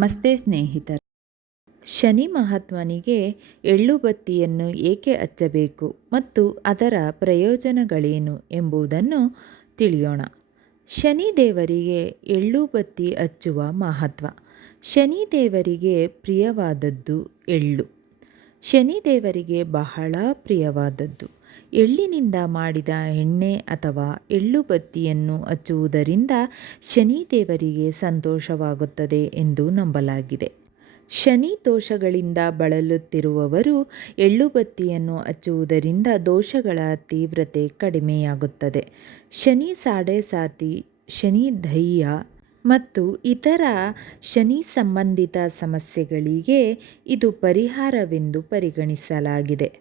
ನಮಸ್ತೆ ಸ್ನೇಹಿತರೆ. ಶನಿ ಮಹಾತ್ಮನಿಗೆ ಎಳ್ಳು ಬತ್ತಿಯನ್ನು ಏಕೆ ಹಚ್ಚಬೇಕು ಮತ್ತು ಅದರ ಪ್ರಯೋಜನಗಳೇನು ಎಂಬುದನ್ನು ತಿಳಿಯೋಣ. ಶನಿ ದೇವರಿಗೆ ಎಳ್ಳು ಬತ್ತಿ ಹಚ್ಚುವ ಮಹತ್ವ. ಶನಿ ದೇವರಿಗೆ ಪ್ರಿಯವಾದದ್ದು ಎಳ್ಳು. ಶನಿ ದೇವರಿಗೆ ಬಹಳ ಪ್ರಿಯವಾದದ್ದು ಎಳ್ಳಿನಿಂದ ಮಾಡಿದ ಎಣ್ಣೆ ಅಥವಾ ಎಳ್ಳು ಬತ್ತಿಯನ್ನು ಹಚ್ಚುವುದರಿಂದ ಶನಿ ದೇವರಿಗೆ ಸಂತೋಷವಾಗುತ್ತದೆ ಎಂದು ನಂಬಲಾಗಿದೆ. ಶನಿ ದೋಷಗಳಿಂದ ಬಳಲುತ್ತಿರುವವರು ಎಳ್ಳು ಬತ್ತಿಯನ್ನು ಹಚ್ಚುವುದರಿಂದ ದೋಷಗಳ ತೀವ್ರತೆ ಕಡಿಮೆಯಾಗುತ್ತದೆ. ಶನಿ ಸಾಡೆ-ಸಾತಿ, ಶನಿ ದೈಯ ಮತ್ತು ಇತರ ಶನಿ ಸಂಬಂಧಿತ ಸಮಸ್ಯೆಗಳಿಗೆ ಇದು ಪರಿಹಾರವೆಂದು ಪರಿಗಣಿಸಲಾಗಿದೆ.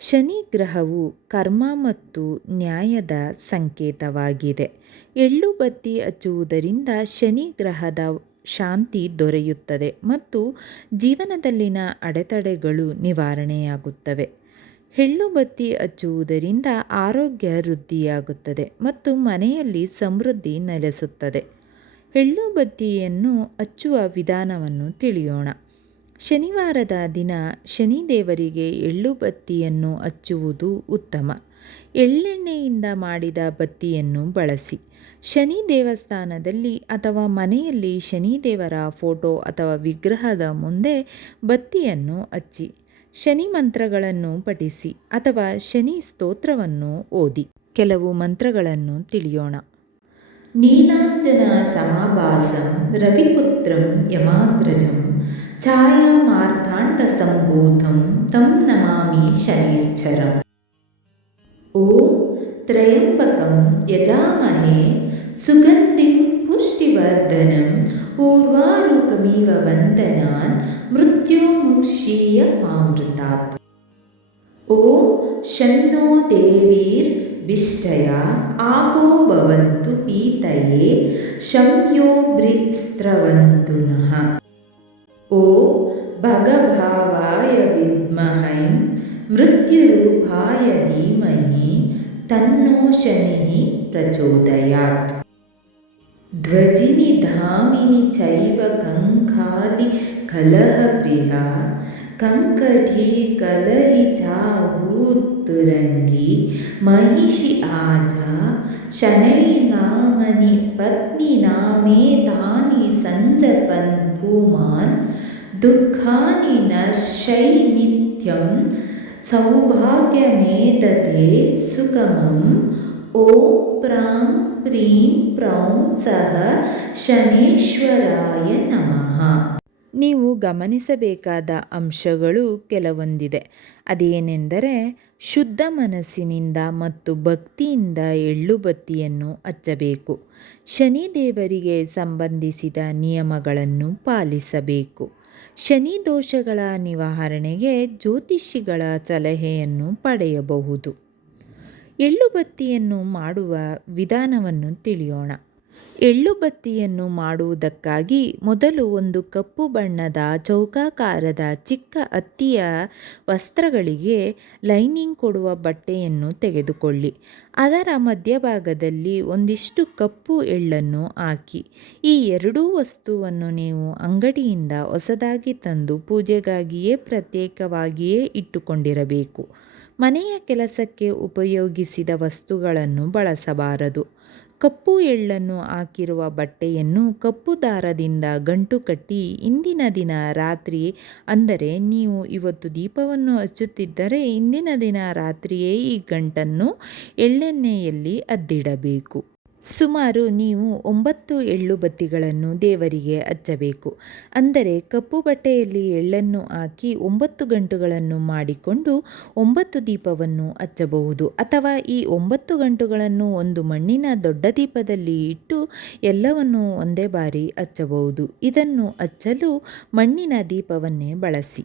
ಶನಿ ಗ್ರಹವು ಕರ್ಮ ಮತ್ತು ನ್ಯಾಯದ ಸಂಕೇತವಾಗಿದೆ. ಎಳ್ಳು ಬತ್ತಿ ಹಚ್ಚುವುದರಿಂದ ಶನಿ ಗ್ರಹದ ಶಾಂತಿ ದೊರೆಯುತ್ತದೆ ಮತ್ತು ಜೀವನದಲ್ಲಿನ ಅಡೆತಡೆಗಳು ನಿವಾರಣೆಯಾಗುತ್ತವೆ. ಎಳ್ಳು ಬತ್ತಿ ಹಚ್ಚುವುದರಿಂದ ಆರೋಗ್ಯ ವೃದ್ಧಿಯಾಗುತ್ತದೆ ಮತ್ತು ಮನೆಯಲ್ಲಿ ಸಮೃದ್ಧಿ ನೆಲೆಸುತ್ತದೆ. ಎಳ್ಳು ಬತ್ತಿಯನ್ನು ಹಚ್ಚುವ ವಿಧಾನವನ್ನು ತಿಳಿಯೋಣ. ಶನಿವಾರದ ದಿನ ಶನಿ ದೇವರಿಗೆ ಎಳ್ಳು ಬತ್ತಿಯನ್ನು ಹಚ್ಚುವುದು ಉತ್ತಮ. ಎಳ್ಳೆಣ್ಣೆಯಿಂದ ಮಾಡಿದ ಬತ್ತಿಯನ್ನು ಬಳಸಿ. ಶನಿ ದೇವಸ್ಥಾನದಲ್ಲಿ ಅಥವಾ ಮನೆಯಲ್ಲಿ ಶನಿ ದೇವರ ಫೋಟೋ ಅಥವಾ ವಿಗ್ರಹದ ಮುಂದೆ ಬತ್ತಿಯನ್ನು ಹಚ್ಚಿ. ಶನಿ ಮಂತ್ರಗಳನ್ನು ಪಠಿಸಿ ಅಥವಾ ಶನಿ ಸ್ತೋತ್ರವನ್ನು ಓದಿ. ಕೆಲವು ಮಂತ್ರಗಳನ್ನು ತಿಳಿಯೋಣ. ನೀಲಾಂಜನ ಸಮಾಭಾಸಂ ರವಿಪುತ್ರಂ ಯಮಾಗ್ರಜಂ ಛಾಯಾಮಾರ್ತಾಂಡ ಸಂಭೂತಂ ತಂ ನಮಾಮಿ ಶನೈಶ್ಚರಂ. ಓಂ ತ್ರಯಂಬಕಂ ಯಜಾಮಹೇ ಸುಗಂಧಿಂ ಪುಷ್ಟಿವರ್ಧನಂ ಉರ್ವಾರುಕಮಿವ ಬಂಧನಾನ್ ಮೃತ್ಯುರ್ಮುಕ್ಷೀಯಮಾಮೃತಾತ್. ಓಂ ಶನ್ನೋ ದೇವೀರ್ಭಿಷ್ಟಯ ಆಪೋ ಭವಂತು ಪೀತಯೇ ಶಂ ಯೋ ಬೃಹಸ್ರವಂತು ನಃ. ಓಂ ಭಗಭಾವಾಯ ವಿದ್ಮಹೇ ಮೃತ್ಯುರೂಪಾಯ ಧೀಮಹಿ ತನ್ನೋ ಶನಿಃ ಪ್ರಚೋದಯಾತ್. ಧ್ವಜಿನಿ ಧಾಮಿನಿ ಚೈವ ಕಂಕಾಲಿ ಕಲಹಪ್ರಿಯ ಕಂಕಠಿ ಕಲಹಿ ಚಾಹೂತುರಂಗಿ ಮಹಿಷಿ ಆಜಾ ಶನೈನಾಮನಿ ಪತ್ನಿ ನಾಮೇತಾನಿ ಸಂಜಪನ್ ಪುಮಾನ್ ದುಃಖಾನಿ ನಶ್ಯೈ ನಿತ್ಯಂ ಸೌಭಾಗ್ಯಮೇತತೆ ಸುಖಮಂ. ಓಂ ಪ್ರಾಂ ಪ್ರೀಂ ಪ್ರೌಂ ಸಹ ಶನೇಶ್ವರಾಯ ನಮಃ. ನೀವು ಗಮನಿಸಬೇಕಾದ ಅಂಶಗಳು ಕೆಲವೊಂದಿದೆ. ಅದೇನೆಂದರೆ, ಶುದ್ಧ ಮನಸ್ಸಿನಿಂದ ಮತ್ತು ಭಕ್ತಿಯಿಂದ ಎಳ್ಳು ಬತ್ತಿಯನ್ನು ಹಚ್ಚಬೇಕು. ಶನಿ ದೇವರಿಗೆ ಸಂಬಂಧಿಸಿದ ನಿಯಮಗಳನ್ನು ಪಾಲಿಸಬೇಕು. ಶನಿ ದೋಷಗಳ ನಿವಾರಣೆಗೆ ಜ್ಯೋತಿಷಿಗಳ ಸಲಹೆಯನ್ನು ಪಡೆಯಬಹುದು. ಎಳ್ಳು ಬತ್ತಿಯನ್ನು ಮಾಡುವ ವಿಧಾನವನ್ನು ತಿಳಿಯೋಣ. ಎಳ್ಳು ಬತ್ತಿಯನ್ನು ಮಾಡುವುದಕ್ಕಾಗಿ ಮೊದಲು ಒಂದು ಕಪ್ಪು ಬಣ್ಣದ ಚೌಕಾಕಾರದ ಚಿಕ್ಕ ಹತ್ತಿಯ ವಸ್ತ್ರಗಳಿಗೆ ಲೈನಿಂಗ್ ಕೊಡುವ ಬಟ್ಟೆಯನ್ನು ತೆಗೆದುಕೊಳ್ಳಿ. ಅದರ ಮಧ್ಯಭಾಗದಲ್ಲಿ ಒಂದಿಷ್ಟು ಕಪ್ಪು ಎಳ್ಳನ್ನು ಹಾಕಿ. ಈ ಎರಡೂ ವಸ್ತುವನ್ನು ನೀವು ಅಂಗಡಿಯಿಂದ ಹೊಸದಾಗಿ ತಂದು ಪೂಜೆಗಾಗಿಯೇ ಪ್ರತ್ಯೇಕವಾಗಿಯೇ ಇಟ್ಟುಕೊಂಡಿರಬೇಕು. ಮನೆಯ ಕೆಲಸಕ್ಕೆ ಉಪಯೋಗಿಸಿದ ವಸ್ತುಗಳನ್ನು ಬಳಸಬಾರದು. ಕಪ್ಪು ಎಳ್ಳನ್ನು ಹಾಕಿರುವ ಬಟ್ಟೆಯನ್ನು ಕಪ್ಪು ದಾರದಿಂದ ಗಂಟು ಕಟ್ಟಿ ಇಂದಿನ ದಿನ ರಾತ್ರಿ, ಅಂದರೆ ನೀವು ಇವತ್ತು ದೀಪವನ್ನು ಹಚ್ಚುತ್ತಿದ್ದರೆ ಇಂದಿನ ದಿನ ರಾತ್ರಿಯೇ ಈ ಗಂಟನ್ನು ಎಳ್ಳೆಣ್ಣೆಯಲ್ಲಿ ಅದ್ದಿಡಬೇಕು. ಸುಮಾರು ನೀವು 9 ಎಳ್ಳು ಬತ್ತಿಗಳನ್ನು ದೇವರಿಗೆ ಹಚ್ಚಬೇಕು. ಅಂದರೆ ಕಪ್ಪು ಬಟ್ಟೆಯಲ್ಲಿ ಎಳ್ಳನ್ನು ಹಾಕಿ 9 ಗಂಟುಗಳನ್ನು ಮಾಡಿಕೊಂಡು 9 ದೀಪವನ್ನು ಹಚ್ಚಬಹುದು. ಅಥವಾ ಈ 9 ಗಂಟುಗಳನ್ನು ಒಂದು ಮಣ್ಣಿನ ದೊಡ್ಡ ದೀಪದಲ್ಲಿ ಇಟ್ಟು ಎಲ್ಲವನ್ನು ಒಂದೇ ಬಾರಿ ಹಚ್ಚಬಹುದು. ಇದನ್ನು ಹಚ್ಚಲು ಮಣ್ಣಿನ ದೀಪವನ್ನೇ ಬಳಸಿ.